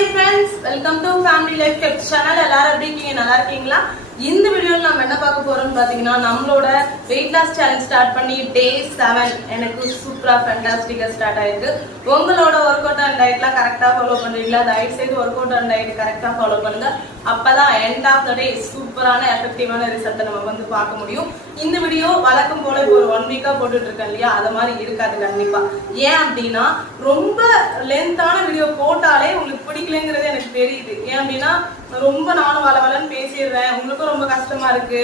dear friends, welcome to Family Life Tips channel. எல்லாரும் எப்படி இருக்கீங்க? நல்லா இருக்கீங்களா? இந்த வீடியோல நாம என்ன பார்க்க போறோம்னு பாத்தீங்கன்னா நம்மளோட weight loss challenge ஸ்டார்ட் பண்ணி டே 7 எனக்கு சூப்பரா ஃபேண்டாஸ்டிக்கா ஸ்டார்ட் ஆயிருக்கு. உங்களோட வொர்க் அவுட் அண்ட் டயட்லாம் கரெக்ட்டா ஃபாலோ பண்றீங்களா? தயவு செய்து வொர்க் அவுட் அண்ட் டயட் கரெக்ட்டா ஃபாலோ பண்ணுங்க. அப்பதான் எண்ட் ஆஃப் தி டே சூப்பரான எஃபெக்டிவான ரிசல்ட் நம்ம வந்து பார்க்க முடியும். இந்த வீடியோ வழக்கம் போல ஒரு 1 வீக்கா போட்டுட்டு இருக்கேன் இல்லையா? அது மாதிரி இருக்காது கண்டிப்பா. ஏன் அப்படின்னா ரொம்ப லென்த்தான வீடியோ போட்டாலே உங்களுக்கு பிடிக்கலங்கிறது எனக்கு தெரியுது. ஏன் அப்படின்னா ரொம்ப நானும் வளவலன்னு பேசிடுறேன், உங்களுக்கும் ரொம்ப கஷ்டமா இருக்கு.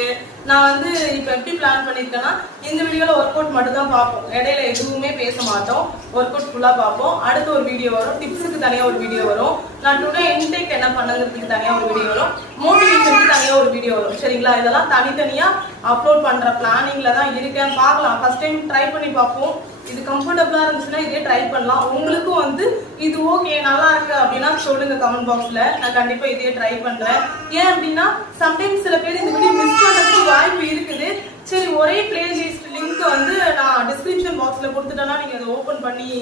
நான் வந்து இப்ப எப்படி பிளான் பண்ணிருக்கேன்னா இந்த வீடியோல ஒர்க் அவுட் மட்டும் தான் பார்ப்போம், இடையில எதுவுமே பேச மாட்டோம். ஒர்க் அவுட் ஃபுல்லா பார்ப்போம். அடுத்து ஒரு வீடியோ வரும், டிப்ஸுக்கு தனியா ஒரு வீடியோ வரும், நான் டுடே இன்டேக் என்ன பண்ணுங்கிறதுக்கு தனியா ஒரு வீடியோ வரும், மோட்டிவேஷனுக்கு தனியா ஒரு வீடியோ வரும். சரிங்களா? இதெல்லாம் தனித்தனியா அப்லோட் பண்ற பிளானிங்ல தான் இருக்கேன். பார்க்கலாம், ஃபர்ஸ்ட் டைம் ட்ரை பண்ணி பார்ப்போம். இது கம்ஃபர்டபுளா இருந்துச்சுன்னா இதே ட்ரை பண்ணலாம். உங்களுக்கும் வந்து இது ஓகே நல்லா இருக்கு அப்படின்னா சொல்லுங்க கமெண்ட் பாக்ஸ்ல. நான் கண்டிப்பா இதே ட்ரை பண்றேன். ஏன் அப்படின்னா சம்டைம்ஸ் சில பேர் இந்த வீடியோ மிஸ் பண்றதுக்கு வாய்ப்பு இருக்குது. சரி, ஒரே பிளேலிஸ்ட் லிங்க் வந்து நான் டிஸ்கிரிப்ஷன் பாக்ஸ்ல கொடுத்துட்டேன்னா நீங்க அதை ஓபன் பண்ணி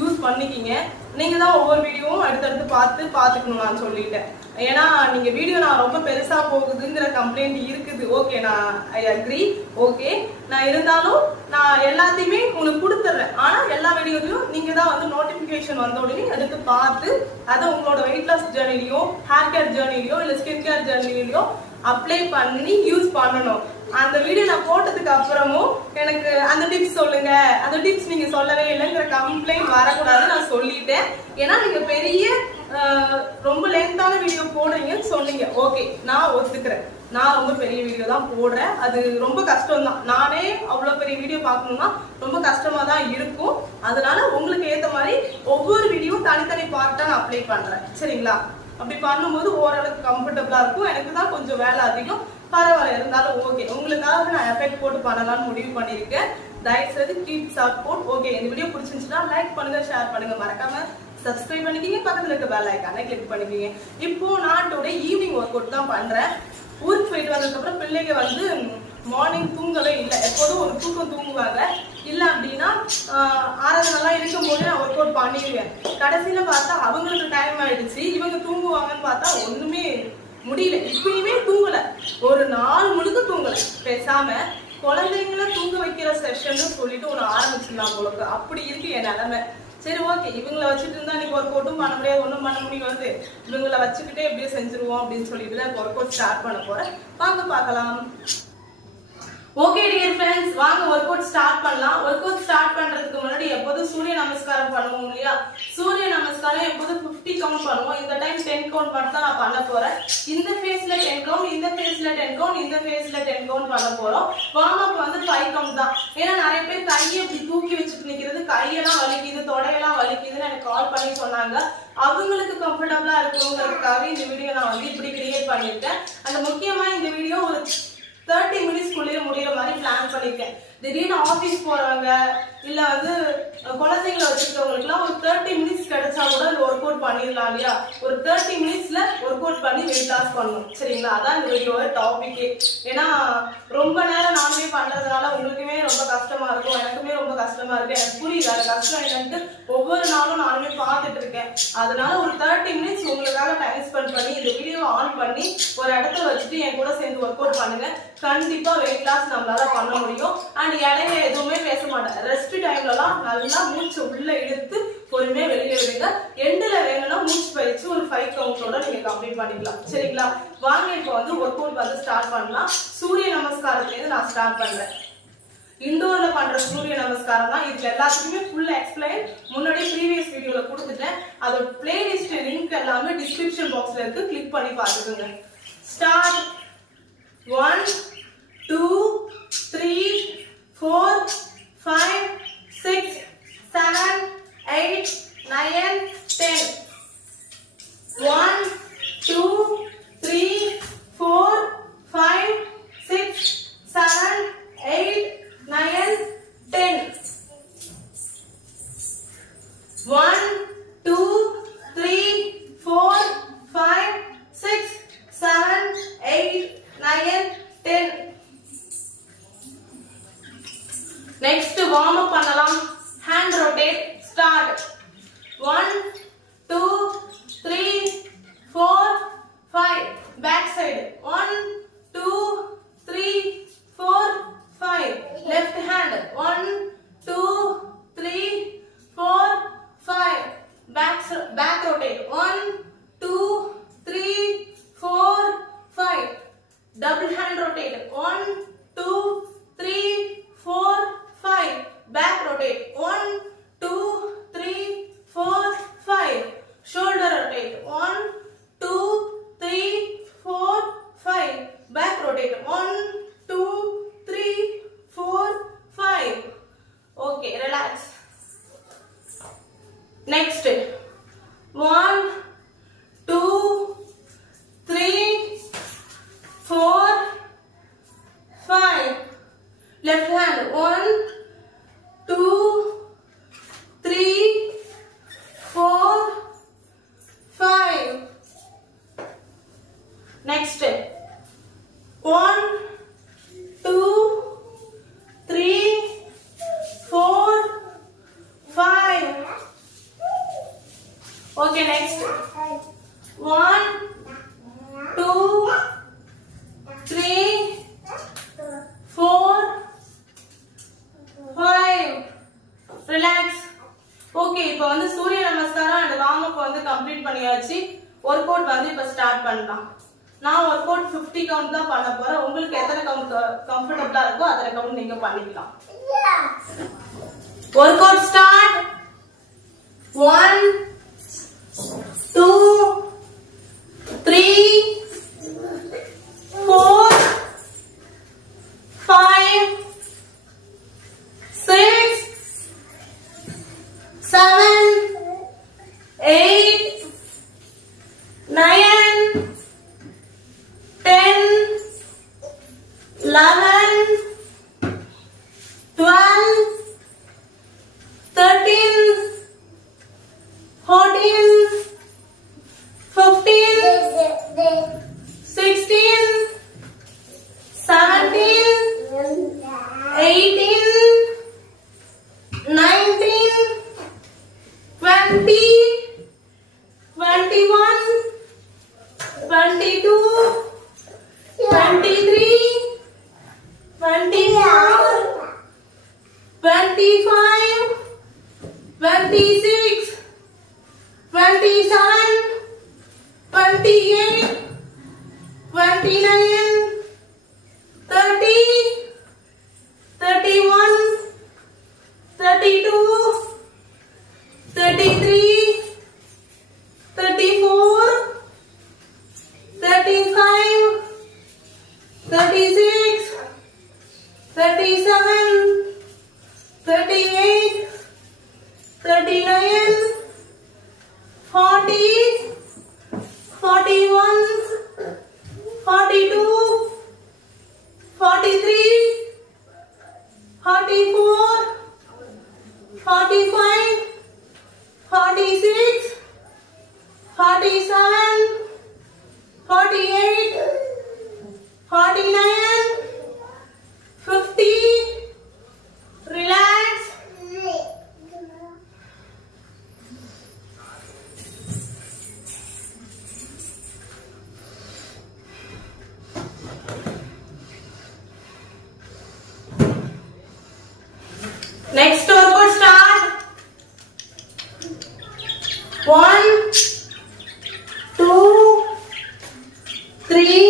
யூஸ் பண்ணிக்கிங்க. நீங்க தான் ஒவ்வொரு வீடியோவும் அடுத்தடுத்து பார்த்துக்கணும் நான் சொல்லிட்டேன். ஏன்னா நீங்க வீடியோ நான் ரொம்ப பெருசா போகுதுங்கிற கம்ப்ளைண்ட் இருக்குது. ஓகே, நான் ஐ அக்ரி. ஓகே, நான் இருந்தாலும் நான் எல்லாத்தையுமே உங்களுக்கு கொடுத்துட்றேன். ஆனா எல்லா வீடியோலையும் நீங்க தான் வந்து நோட்டிபிகேஷன் வந்த உடனே எடுத்து பார்த்து அதை உங்களோட வெயிட் லாஸ் ஜேர்னிலையோ ஹேர் கேர் ஜேர்னிலையோ இல்ல ஸ்கின் கேர் ஜேர்னிலையோ அப்ளை பண்ணி யூஸ் பண்ணணும். அந்த வீடியோ நான் போட்டதுக்கு அப்புறமும் எனக்கு அந்த டிப்ஸ் சொல்லுங்க, அந்த டிப்ஸ் நீங்க சொல்லவே இல்லைங்கிற கம்ப்ளைண்ட் வரக்கூடாது நான் சொல்லிட்டேன். ஏன்னா நீங்க பெரிய ரொம்ப லென்த்தான வீடியோ போடுறீங்கன்னு சொன்னீங்க. ஓகே, நான் ஒத்துக்கிறேன். நான் ரொம்ப பெரிய வீடியோ தான் போடுறேன், அது ரொம்ப கஷ்டம் தான். நானே அவ்வளவு பெரிய வீடியோ பார்க்கணும்னா ரொம்ப கஷ்டமா தான் இருக்கும். அதனால உங்களுக்கு ஏத்த மாதிரி ஒவ்வொரு வீடியோ தனித்தனி பார்ட்டா நான் அப்ளை பண்றேன். சரிங்களா? அப்படி பண்ணும்போது ஓரளவுக்கு கம்ஃபர்டபுளா இருக்கும். எனக்கு தான் கொஞ்சம் வேலை அதிகம், பரவாயில்ல, இருந்தாலும் ஓகே. உங்களுக்காக நான் எஃபெக்ட் போட்டு பண்ணலாம்னு முடிவு பண்ணியிருக்கேன். தயவுசெய்து கீப் சப்போர்ட். ஓகே, இந்த வீடியோ பிடிச்சிருந்துச்சுன்னா லைக் பண்ணுங்க, ஷேர் பண்ணுங்க, மறக்காம சப்ஸ்கிரைப் பண்ணிக்கிங்க, பக்கத்துல இருக்க பெல் ஐகானை கிளிக் பண்ணிக்கிங்க. இப்போ நான் டுடே ஈவினிங் ஒர்க் அவுட் தான் பண்றேன். ஊருக்கு போயிட்டு வந்ததுக்கு அப்புறம் பிள்ளைங்க வந்து மார்னிங் தூங்கவே இல்லை. எப்போதும் ஒரு தூக்கம் தூங்குவாங்க. இல்லை அப்படின்னா ஆராதனைலாம் இருக்கும்போது நான் ஒர்க் அவுட் பண்ணிடுவேன். கடைசியில பார்த்தா அவங்களுக்கு டைம் ஆயிடுச்சு, இவங்க தூங்குவாங்கன்னு பார்த்தா ஒண்ணுமே முடியல. இப்பயுமே தூங்கல, ஒரு நாள் முழுக்க தூங்கல. பேசாம குழந்தைங்கள தூங்க வைக்கிற செஷன் சொல்லிட்டு ஒன்று ஆரம்பிச்சிடலாம் போலக்கு. அப்படி இருக்கு என் நிலைமை. சரி, ஓகே, இவங்களை வச்சுட்டு இருந்தா நீங்க ஒர்க் அவுட்டும் பண்ண முடியாது, ஒன்றும் பண்ண முடியும் வருது. இவங்களை வச்சுக்கிட்டே எப்படியே செஞ்சிருவோம் அப்படின்னு சொல்லிட்டு தான் ஒர்க் அவுட் ஸ்டார்ட் பண்ண போறேன். வாங்க பார்க்கலாம். ஓகே டியர் ஃப்ரெண்ட்ஸ், வாங்க ஒர்க் அவுட் ஸ்டார்ட் பண்ணலாம். ஒர்க் அவுட் ஸ்டார்ட் பண்றதுக்கு முன்னாடி எப்போதும் சூரிய நமஸ்காரம் பண்ணுவோம் இல்லையா? சூரிய நமஸ்காரம் எப்போதும் 50 கவுண்ட் பண்ணுவோம். இந்த டைம் 10 கவுண்ட் மட்டும் தான் நான் பண்ண போறேன். இந்த ஃபேஸ்ல 10 கவுண்ட், இந்த ஃபேஸ்ல 10 கவுண்ட், இந்த ஃபேஸ்ல 10 கவுண்ட் பண்ண போறோம். வார்ம் அப் வந்து 5 கவுண்ட் தான். ஏன்னா நிறைய பேர் கையை இப்படி தூக்கி வச்சுட்டு நிக்கிறது, கையெல்லாம் வலிக்குது, தொடையெல்லாம் வலிக்குதுன்னு எனக்கு கால் பண்ணி சொன்னாங்க. அவங்களுக்கு கம்ஃபர்டபுளா இருக்கணுங்கிறதுக்காக இந்த வீடியோ நான் வந்து இப்படி கிரியேட் பண்ணிருக்கேன். அந்த முக்கியமா இந்த வீடியோ ஒரு 30 மினிட்ஸ்க்குள்ளேயே முடிகிற மாதிரி பிளான் பண்ணிருக்கேன். திடீர்னு ஆஃபீஸ் போறவங்க இல்ல வந்து குழந்தைங்களை வச்சுக்கிறவங்களுக்குலாம் ஒரு 30 மினிட்ஸ் கிடைச்சா கூட ஒர்க் அவுட் பண்ணிடலாம் இல்லையா? ஒரு 30 மினிட்ஸ்ல ஒர்க் அவுட் பண்ணி வெயிட் லாஸ் பண்ணணும். சரிங்களா? அதான் இந்த வீடியோட டாபிக்கே. ஏன்னா ரொம்ப நேரம் நானுமே பண்றதுனால உங்களுக்குமே ரொம்ப கஷ்டமா இருக்கும், எனக்குமே ரொம்ப கஷ்டமா இருக்கு. எனக்கு புரியுது அது கஷ்டம் என்னன்ட்டு. ஒவ்வொரு நாளும் நானுமே பார்த்துட்டு இருக்கேன். அதனால ஒரு 30 மினிட்ஸ் உங்களுக்காக டைம் ஸ்பெண்ட் பண்ணி இந்த வீடியோ ஆன் பண்ணி ஒரு இடத்துல வச்சுட்டு என் கூட சேர்ந்து ஒர்க் அவுட் பண்ணுங்க. கண்டிப்பா வெயிட் லாஸ் நம்மளால பண்ண முடியும். அண்ட் இடையில எதுவுமே பேச மாட்டேன். ரெஸ்ட் டைம்லலாம் நல்லா மூச்சு உள்ள இழுத்து பொறுமையா வெளியே விடுங்க. எண்டுல வேணும்னா மூச்சு பயிற்சி ஒரு 5 கவுண்டோட நீங்க கம்ப்ளீட் பண்ணிக்கலாம். சரிங்களா? வாங்க இப்போ வந்து ஒர்க் அவுட் வந்து ஸ்டார்ட் பண்ணலாம். சூரிய நமஸ்காரத்துலேருந்து நான் ஸ்டார்ட் பண்றேன். இண்டோர்ல பண்ற சூரிய நமஸ்காரம் தான். இதுல எல்லாத்துக்குமே ஃபுல் எக்ஸ்பிளைன் முன்னாடி ப்ரீவியஸ் வீடியோல கொடுத்துட்டேன். அதோட பிளேலிஸ்ட் லிங்க் எல்லாமே டிஸ்கிரிப்ஷன் பாக்ஸ்ல இருக்கு, கிளிக் பண்ணி பார்த்துக்கோங்க. ஸ்டார்ட். 1 2 3 4 5 6 7 8 9 10. 1 2 3 4 5 6 7 8 9 10. 1 2 3 4 5 6 7 8 9 10. நெக்ஸ்ட் வார்ம் அப் பண்ணலாம். Hand rotate. Start. 1 2 back rotate. 1 2 3 4 5. Double hand rotate. 1 2 3 4 5. Back rotate. 1 2 3 4 5. Shoulder rotate. 1 2 3 4 5. Back rotate. 1 2 3 4 5. Okay, relax. Next. 1 2 3 4 5. Left hand. 1 2 3 4 5. Next. 1 2 3 4 5. Okay, next. 1 2 3 4 5. Relax. Okay, இப்போ வந்து சூரிய நமஸ்காரம் and warm up வந்து கம்ப்ளீட் பண்ணியாச்சு. ஒர்க் அவுட் வந்து இப்போ ஸ்டார்ட் பண்ணலாம். நான் ஒர்க் அவுட் 50 கவுண்ட் தான் பண்ண போறேன். உங்களுக்கு எத்தனை கவுண்ட் கம்ஃபர்ட்டபிளா இருக்கோ அத்தனை கவுண்ட் நீங்க பண்ணிக்கலாம். Work out start. 1 2 3 4 5 6 7 8 9 10 11 12 13 14 15 16 17 18 19 20 21 22 23 24 25 26 27 28 29 30 31 32 33 34 35 36 37 38 39 40 41 42 43 44 45 46 47 48 49 50. Relax. Next workout start. 1 2 3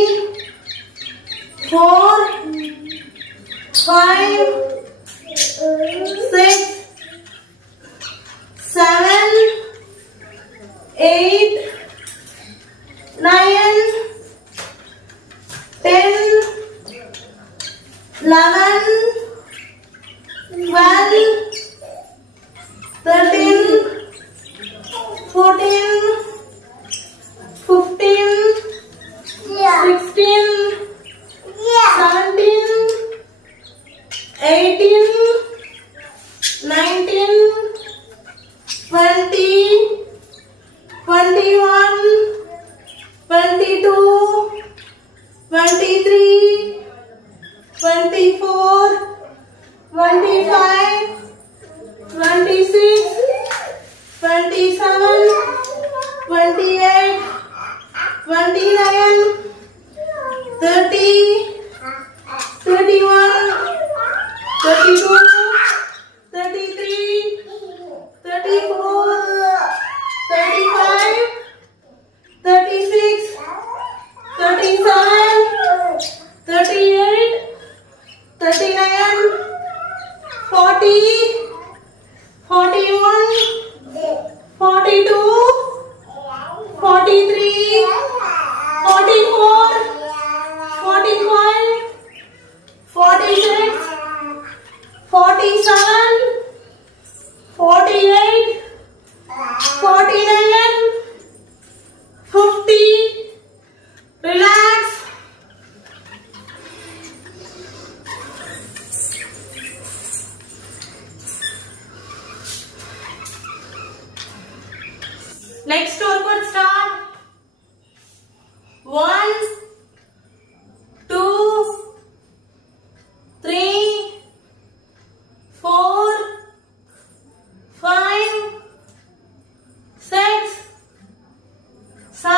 4 5 6 7 8 9 10 11 12 13 14 15 16 17 18 19 20 21 22 23 24 25 26 27 28 29 30 31 32 33 34 35 start. 1, 2, 3, 4, 5, 6, 7,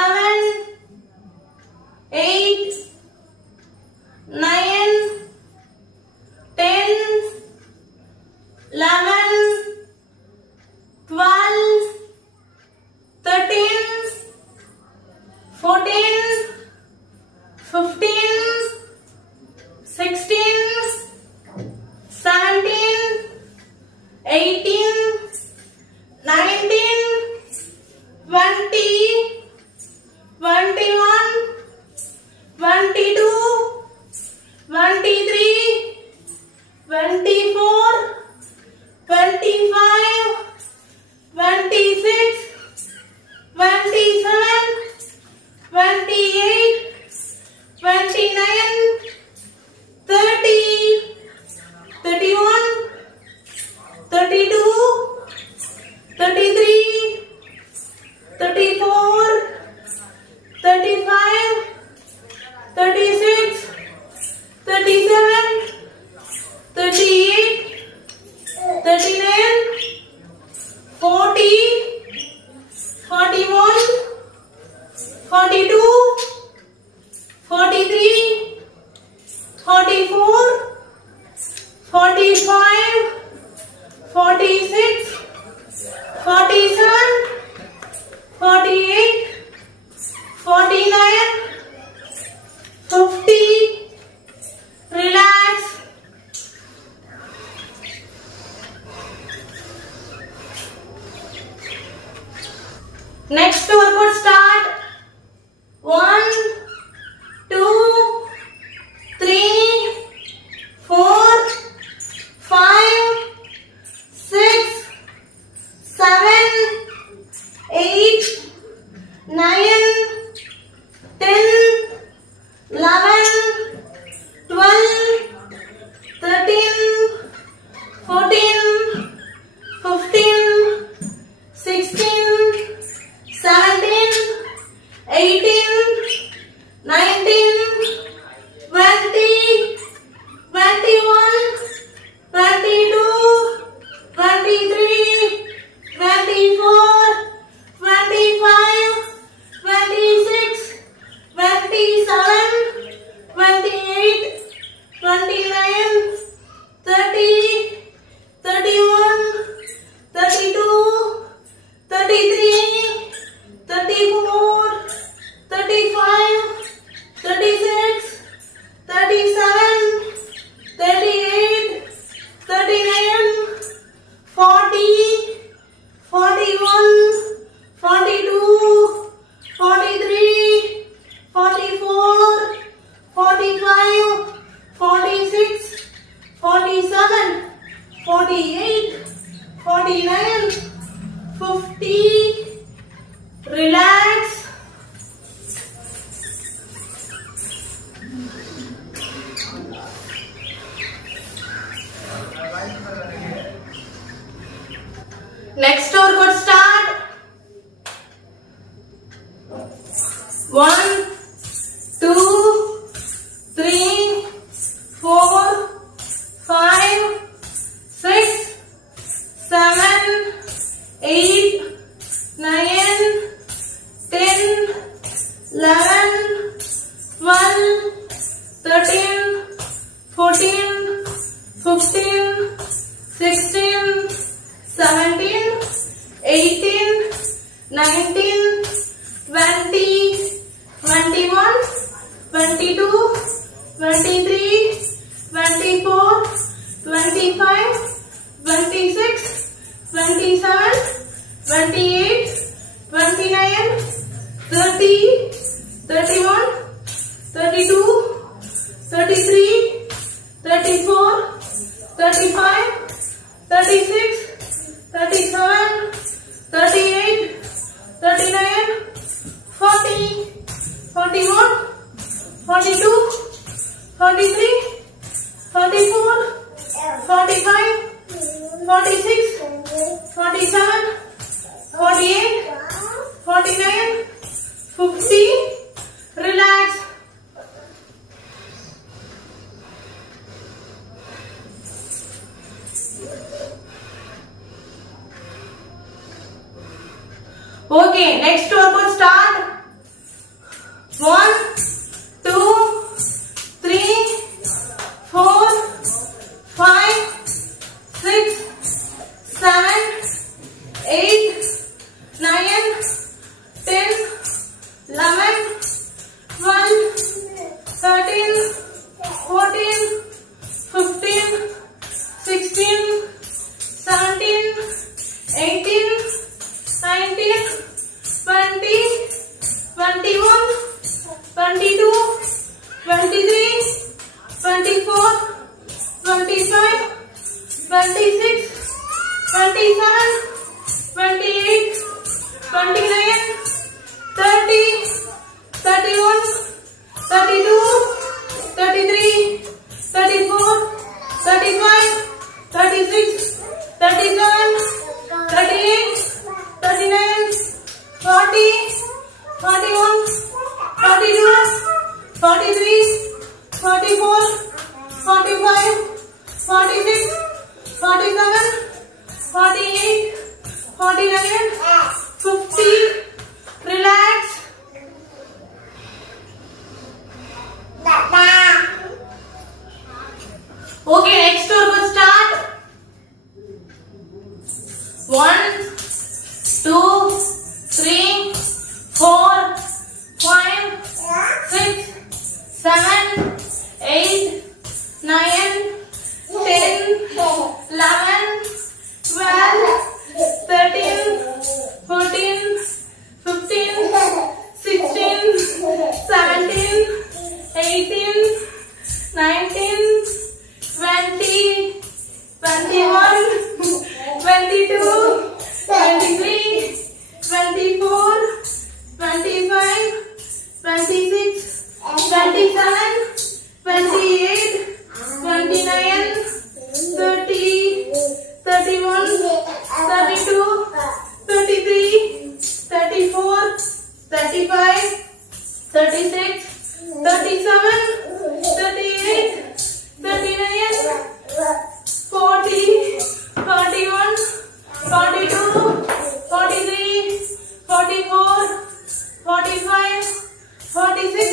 8, 9, 10, 11, 12, 13, 14, 15, 16, 17, 18, 19, 20, 21, 22, 23, 24, 25, 26, 27, 28, 29, 30, 31, 32, 33, 34, 35, 36, 37, 38, 39, 40, 41, 42, 43, 44, 45, 46, 47, 48, 49, 50. Relax. Next workout start. 1, 2, 3, 4, 5, 6, 7, 8, 9, 10, 11, 12, 13, 14, 15, 16, 17, 18, 19, 20, 21, 22, 23, 24, 25, 26, 27, 28, 29, 30, 31, 32, 33, 34, 35, 36, 37, 38, 39, 40, 41, 42, 43, 44, 45, 46, 47, 48, 49, 50. Relax. Next workout start. 1, 2, 3, 4, 5, 6, 7, 8, 9, 10, 11, 12, 13, 14, 15, 16, 17, 18, 19, 20, 21, 22, 23, 24, 25, 26, 27, 28, 29, 30, 31, 32, 33, 34, 35, 36, 37, 38, 39, 40, 41, 42, 43, 44, 45, 46, 47, 48, 49, 50. Relax. Okay, next workout start. 1, 2, 3, 4, 5, 6, 7, 8, 9, 10, 11, 12, 13, 14, 15, 16, 17, 18, 19, 20, 21, 22, 23, 24, 25, 26, 27, 28, 29, 30, 31, 32, 33, 34, 35, 36, 37, 38, 39, 40, 41, 42, 43, 44, 45, 46, 47, 48, 49, 50. Relax. Okay, next workout start. 1, 2, 3, 4, 5, 6, 7, 8, 9, 10, 11, 12, 13, 14, 15, 16, 17, 18, 19, 20, 21, 22, 23, 24, 25, 26, 27, 28, 29, 30, 31, 32, 33, 34, 35, 36, 37, 38, 39, 40, 41, 42, 43, 44, 45, 46,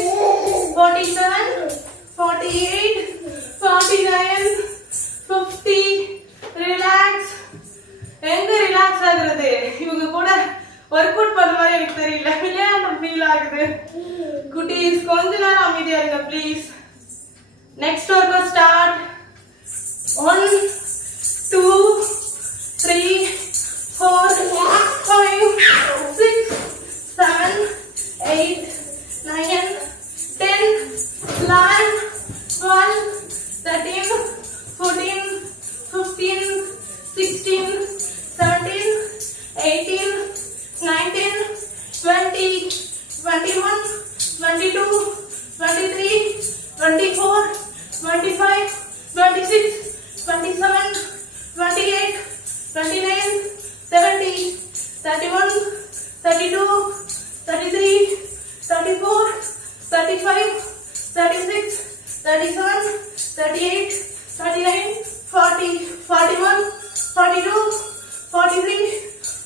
47, 48, 49, 50. Relax. எங்க ரிலாக்ஸ் ஆகுறது? இவங்க கூட ஒர்க் அவுட் பண்ண மாதிரி எனக்கு தெரியல. விளையாட ஃபீல் ஆகுது. குட்டீஸ் கொஞ்ச நேரம் அமைதியா இருங்க please. Next work out start. 1, 2, 3, 4, 5, 6, 7, 8, 9, 10, 11, 12, 13, 14, 15, 16, 17, 18, 19, 20, 21, 22, 23, 24, 25, 26, 27, 28, 29, 30, 31, 32, 33, 34, 35, 36, 37, 38, 39, 40, 41, 42, 43,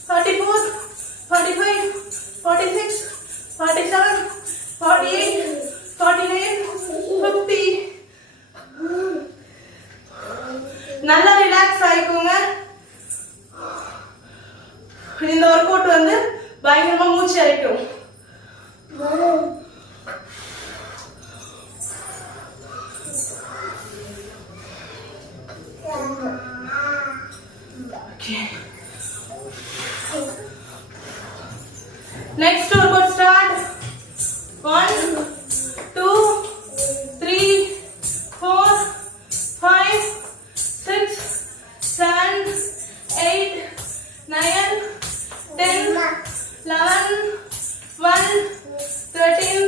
44, 45, 46, 47, 48, 49, 50. நல்லா ரிலாக்ஸ் ஆயிக்கோங்க. இந்த ஒர்க் அவுட் வந்து பயங்கரமா மூச்சு அரைக்கும். Next workout start. 1, 2, 3, 4, 5, 6, 7, 8, 9, 10, 11, 12, 13,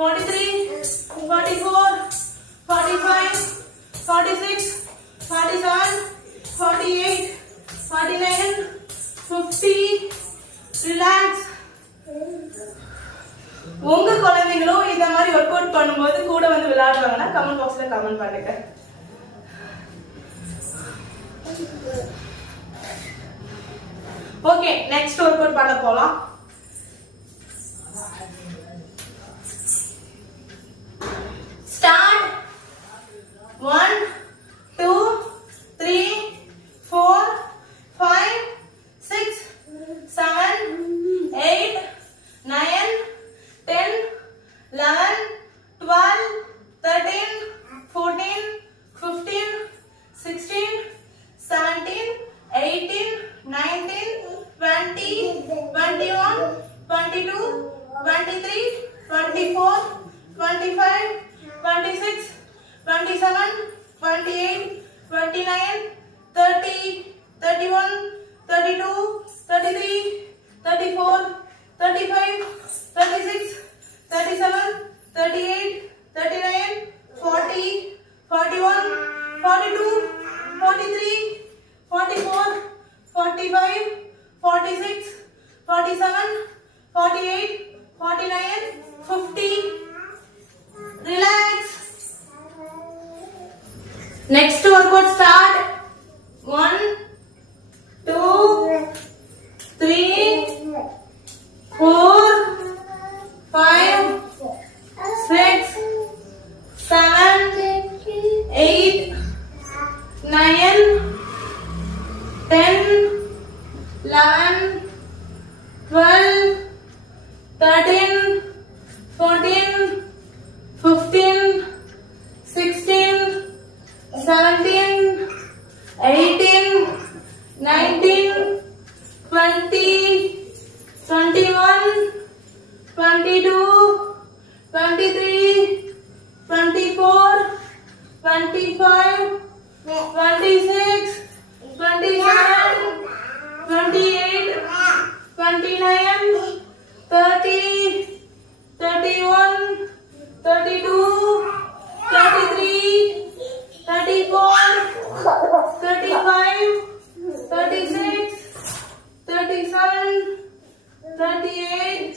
43, 44, 45, 46, 47, 48, 49, 50. ரிலாக்ஸ். உங்க குழந்தைங்களும் இந்த மாதிரி ஒர்க் அவுட் பண்ணும்போது கூட வந்து விளையாடுவாங்கன்னா கமெண்ட் பாக்ஸ்ல கமெண்ட் பண்ணுங்க. ஓகே, நெக்ஸ்ட் ஒர்க் அவுட் பண்ண போலாம். ஸ்டார்ட். 1 2 3 4 5 6 7 8 9 10 11 12 13 14 15 16 17 18 19 20 21 22 23 24 25 26 27 28 29 30 31 32 33 34 35 36 37 38 39 40 41 42 43 44 45 46 47 48 49 50. Relax. Next workout start. 1 2 3 4 5 6 7 8 9 10 11 12 13 14 15 16 17 18 19 20 21 22 23 24 25 26 27 28 29 30 31 32 33 34 35 36 37 38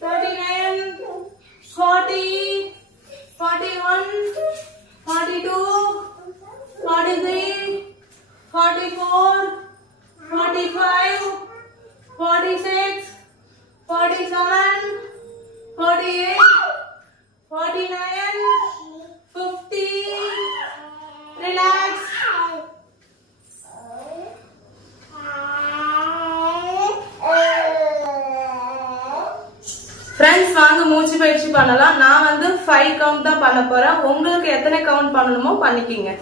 39 40 41 42 43 44 45 46 47 48 49 50. Relax. Friends, வாங்க மூச்சு பயிற்சி பண்ணலாம். நான் வந்து 5 கவுண்ட் தான் பண்ண போறேன். உங்களுக்கு எத்தனை கவுண்ட் பண்ணணுமோ பண்ணிக்கிங்க.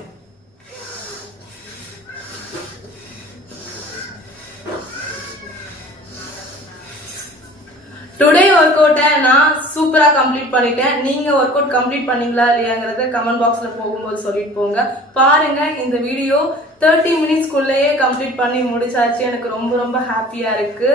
டுடே ஒர்க் அவுட்டை நான் சூப்பரா கம்ப்ளீட் பண்ணிட்டேன். நீங்க ஒர்க் அவுட் கம்ப்ளீட் பண்ணீங்களா இல்லையாங்கிறத கமெண்ட் பாக்ஸ்ல போகும்போது சொல்லிட்டு போங்க. பாருங்க, இந்த வீடியோ 30 மினிட்ஸ்க்குள்ளேயே கம்ப்ளீட் பண்ணி முடிச்சாச்சு. எனக்கு ரொம்ப ரொம்ப ஹாப்பியா இருக்கு.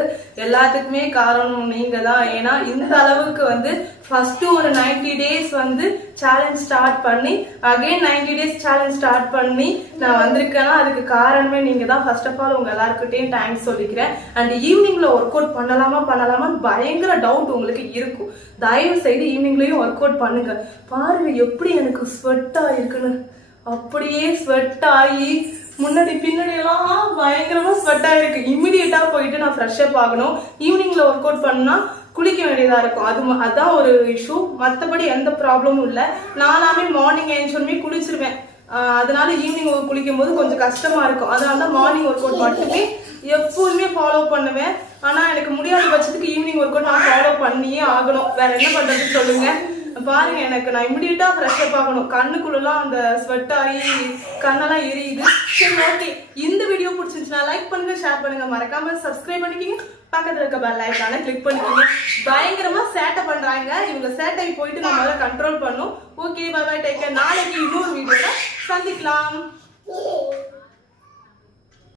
எல்லாத்துக்குமே காரணம் நீங்க தான். ஏன்னா இந்த அளவுக்கு வந்து ஃபர்ஸ்ட் ஒரு 90 டேஸ் வந்து சேலஞ்ச் ஸ்டார்ட் பண்ணி அகைன் 90 டேஸ் சேலஞ்ச் ஸ்டார்ட் பண்ணி நான் வந்திருக்கேன்னா அதுக்கு காரணமே நீங்க தான். ஃபர்ஸ்ட் ஆஃப் ஆல் உங்க எல்லாருக்கிட்டையும் தேங்க்ஸ் சொல்லிக்கிறேன். அண்ட் ஈவினிங்ல ஒர்க் அவுட் பண்ணலாமா பயங்கர டவுட் உங்களுக்கு இருக்கும். தயவு செய்து ஈவினிங்லயும் ஒர்க் அவுட் பண்ணுங்க. பாருங்க எப்படி எனக்கு ஸ்வெட் ஆயிருக்குன்னு. அப்படியே ஸ்வெட் ஆகி முன்னாடி பின்னாடி எல்லாம் பயங்கரமா ஸ்வெட் ஆயிருக்கு. இம்மிடியேட்டா போயிட்டு நான் ஃப்ரெஷ் அப் ஆகணும். ஈவினிங்ல ஒர்க் அவுட் பண்ணா குளிக்க வேண்டியதா இருக்கும். அதான் ஒரு இஷ்யூ. மற்றபடி எந்த ப்ராப்ளமும் இல்லை. நானாமே மார்னிங் எழுந்தோடனே குளிச்சிருவேன். அதனால ஈவினிங் குளிக்கும் போது கொஞ்சம் கஷ்டமா இருக்கும். அதனால தான் மார்னிங் ஒர்க் அவுட் மட்டுமே எப்போதுமே ஃபாலோ பண்ணுவேன். ஆனா எனக்கு முடியாத பட்சத்துக்கு ஈவினிங் ஒர்க் அவுட் நான் ஃபாலோ பண்ணியே ஆகணும். வேற என்ன பண்றதுன்னு சொல்லுங்க. பாருங்க, எனக்கு நான் இமிடியேட்டா ஃப்ரெஷ் அப் ஆகணும். கண்ணுக்குள்ளலாம் அந்த ஸ்வெட் ஆகி கண்ணெல்லாம் எரியுது. சரி, ஓகே. இந்த வீடியோ பிடிச்சிருந்துச்சுன்னா லைக் பண்ணுங்க, ஷேர் பண்ணுங்க, மறக்காம சப்ஸ்கிரைப் பண்ணிக்கிங்க. பக்கத்துல இருக்க பெல் ஐகானை கிளிக் பண்ணிக்கிங்க. பயங்கரமா சேட்டை பண்றாங்க. இவங்க சேட்டை போயிட்டு நம்ம அதை கண்ட்ரோல் பண்ணும். Okay, bye bye, take care. நாளைக்கு இன்னொரு வீடியோல சந்திக்கலாம்.